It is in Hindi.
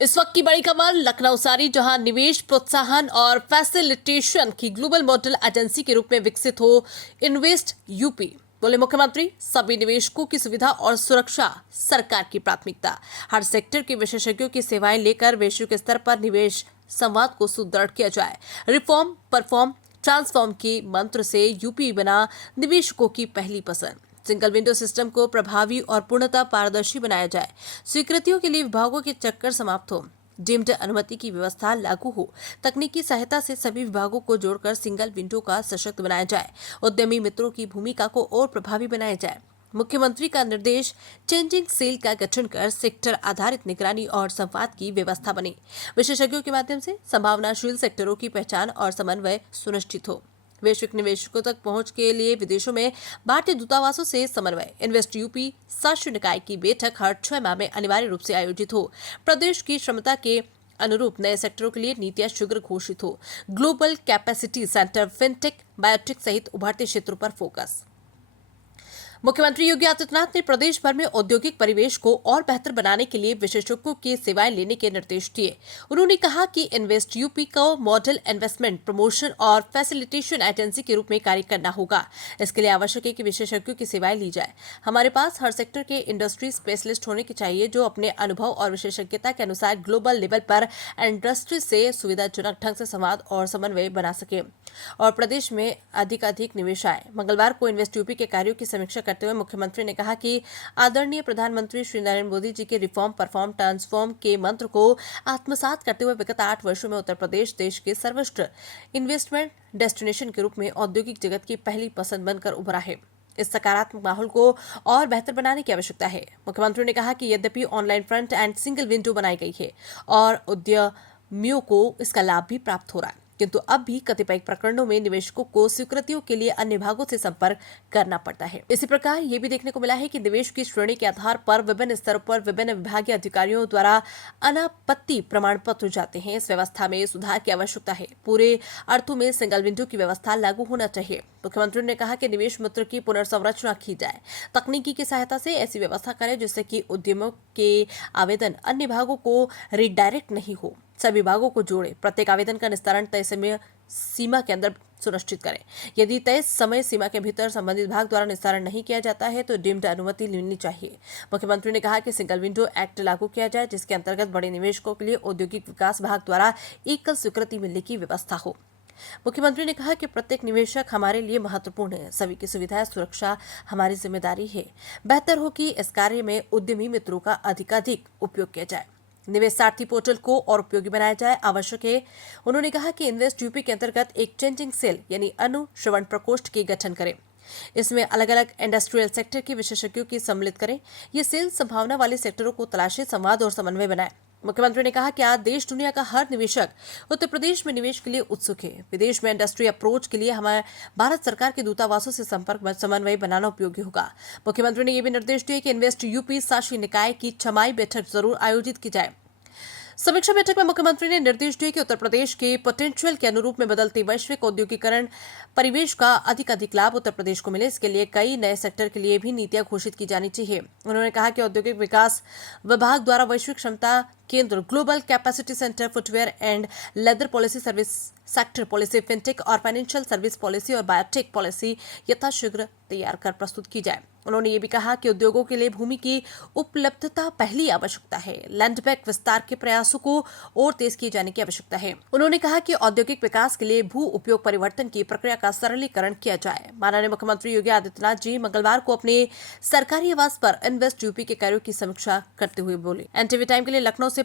इस वक्त की बड़ी खबर लखनऊ सारी, जहां निवेश प्रोत्साहन और फैसिलिटेशन की ग्लोबल मॉडल एजेंसी के रूप में विकसित हो इन्वेस्ट यूपी। बोले मुख्यमंत्री, सभी निवेशकों की सुविधा और सुरक्षा सरकार की प्राथमिकता। हर सेक्टर के विशेषज्ञों की सेवाएं लेकर वैश्विक स्तर पर निवेश संवाद को सुदृढ़ किया जाए। रिफॉर्म, परफॉर्म, ट्रांसफॉर्म के मंत्र से यूपी बना निवेशकों की पहली पसंद। सिंगल विंडो सिस्टम को प्रभावी और पूर्णतः पारदर्शी बनाया जाए। स्वीकृतियों के लिए विभागों के चक्कर समाप्त हो। डीम्ड अनुमति की व्यवस्था लागू हो। तकनीकी सहायता से सभी विभागों को जोड़कर सिंगल विंडो का सशक्त बनाया जाए। उद्यमी मित्रों की भूमिका को और प्रभावी बनाया जाए। मुख्यमंत्री का निर्देश, चेंजिंग सेल का गठन कर सेक्टर आधारित निगरानी और संवाद की व्यवस्था बने। विशेषज्ञों के माध्यम से संभावनाशील सेक्टरों की पहचान और समन्वय सुनिश्चित हो। वैश्विक निवेशकों तक पहुंच के लिए विदेशों में भारतीय दूतावासों से समन्वय। इन्वेस्ट यूपी शासी निकाय की बैठक हर 6 माह में अनिवार्य रूप से आयोजित हो। प्रदेश की क्षमता के अनुरूप नए सेक्टरों के लिए नीतियां शीघ्र घोषित हो। Global capacity centre, fintech, biotech सहित उभरते क्षेत्रों पर फोकस। मुख्यमंत्री योगी आदित्यनाथ ने प्रदेश भर में औद्योगिक परिवेश को और बेहतर बनाने के लिए विशेषज्ञों की सेवाएं लेने के निर्देश दिए। उन्होंने कहा कि इन्वेस्ट यूपी को मॉडल इन्वेस्टमेंट प्रमोशन और फैसिलिटेशन एजेंसी के रूप में कार्य करना होगा। इसके लिए आवश्यक है कि विशेषज्ञों की सेवाएं ली जाए। हमारे पास हर सेक्टर के इंडस्ट्री स्पेशलिस्ट होने के चाहिए, जो अपने अनुभव और विशेषज्ञता के अनुसार ग्लोबल लेवल पर इंडस्ट्री से सुविधाजनक ढंग से संवाद और समन्वय बना सके और प्रदेश में अधिक निवेश आए। मंगलवार को इन्वेस्ट यूपी के कार्यों की समीक्षा करते हुए मुख्यमंत्री ने कहा कि आदरणीय प्रधानमंत्री श्री नरेंद्र मोदी जी के रिफॉर्म, परफॉर्म, ट्रांसफॉर्म के मंत्र को आत्मसात करते हुए विगत 8 वर्षों में उत्तर प्रदेश देश के सर्वश्रेष्ठ इन्वेस्टमेंट डेस्टिनेशन के रूप में औद्योगिक जगत की पहली पसंद बनकर उभरा है। इस सकारात्मक माहौल को और बेहतर बनाने की आवश्यकता है। मुख्यमंत्री ने कहा कि यद्यपि online front end single window बनाई गई है और उद्यमियों को इसका लाभ भी प्राप्त हो रहा है, किंतु अब भी कतिपय प्रकरणों में निवेशकों को स्वीकृतियों के लिए अन्य विभागों से संपर्क करना पड़ता है। इसी प्रकार ये भी देखने को मिला है कि निवेश की श्रेणी के आधार पर विभिन्न स्तरों पर विभिन्न विभागीय अधिकारियों द्वारा अनापत्ति प्रमाण पत्र जाते हैं। इस व्यवस्था में सुधार की आवश्यकता है। पूरे अर्थों में सिंगल विंडो की व्यवस्था लागू होना चाहिए। मुख्यमंत्री ने कहा कि निवेश मित्र की पुनर्संरचना की जाए। तकनीकी की सहायता से ऐसी व्यवस्था करें जिससे कि उद्यमों के आवेदन अन्य विभागों को रिडायरेक्ट नहीं हो। सभी विभागों को जोड़े। प्रत्येक आवेदन का निस्तारण तय समय सीमा के अंदर सुनिश्चित करें। यदि तय समय सीमा के भीतर संबंधित विभाग द्वारा निस्तारण नहीं किया जाता है तो डीम्ड अनुमति लेनी चाहिए। मुख्यमंत्री ने कहा कि सिंगल विंडो एक्ट लागू किया जाए, जिसके अंतर्गत बड़े निवेशकों के लिए औद्योगिक विकास विभाग द्वारा एकल स्वीकृति मिलने की व्यवस्था हो। मुख्यमंत्री ने कहा कि प्रत्येक निवेशक हमारे लिए महत्वपूर्ण है। सभी की सुविधा, सुरक्षा हमारी जिम्मेदारी है। बेहतर हो कि इस कार्य में उद्यमी मित्रों का अधिकाधिक उपयोग किया जाए। निवेश सारथी पोर्टल को और उपयोगी बनाया जाए, आवश्यक है। उन्होंने कहा कि इन्वेस्ट यूपी के अंतर्गत एक चेंजिंग सेल यानी अनुश्रवण प्रकोष्ठ के गठन करें। इसमें अलग अलग इंडस्ट्रियल सेक्टर के विशेषज्ञों की सम्मिलित करें। ये सेल संभावना वाले सेक्टरों को तलाशे, संवाद और समन्वय बनाए। मुख्यमंत्री ने कहा कि आज देश दुनिया का हर निवेशक उत्तर प्रदेश में निवेश के लिए उत्सुक है। विदेश में इंडस्ट्री अप्रोच के लिए हमारे भारत सरकार के दूतावासों से संपर्क समन्वय बनाना उपयोगी होगा। मुख्यमंत्री ने यह भी निर्देश दिए कि इन्वेस्ट यूपी शासी निकाय की छमाही बैठक जरूर आयोजित की जाए। समीक्षा बैठक में मुख्यमंत्री ने निर्देश दिए कि उत्तर प्रदेश के पोटेंशियल के अनुरूप में बदलते वैश्विक औद्योगिकरण परिवेश का अधिक लाभ उत्तर प्रदेश को मिले, इसके लिए कई नए सेक्टर के लिए भी नीतियां घोषित की जानी चाहिए। उन्होंने कहा कि औद्योगिक विकास विभाग द्वारा वैश्विक क्षमता केंद्र, global capacity centre, footwear and leather policy, service sector policy, fintech और फाइनेंशियल सर्विस पॉलिसी और बायोटेक पॉलिसी यथाशीघ्र तैयार कर प्रस्तुत की जाए। उन्होंने ये भी कहा कि उद्योगों के लिए भूमि की उपलब्धता पहली आवश्यकता है। लैंड बैंक विस्तार के प्रयासों को और तेज किए जाने की आवश्यकता है। उन्होंने कहा कि औद्योगिक विकास के लिए भू उपयोग परिवर्तन की प्रक्रिया का सरलीकरण किया जाए। माननीय मुख्यमंत्री योगी आदित्यनाथ जी मंगलवार को अपने सरकारी आवास पर इन्वेस्ट यूपी के कार्यों की समीक्षा करते हुए बोले। एनटीवी टाइम के लिए लखनऊ से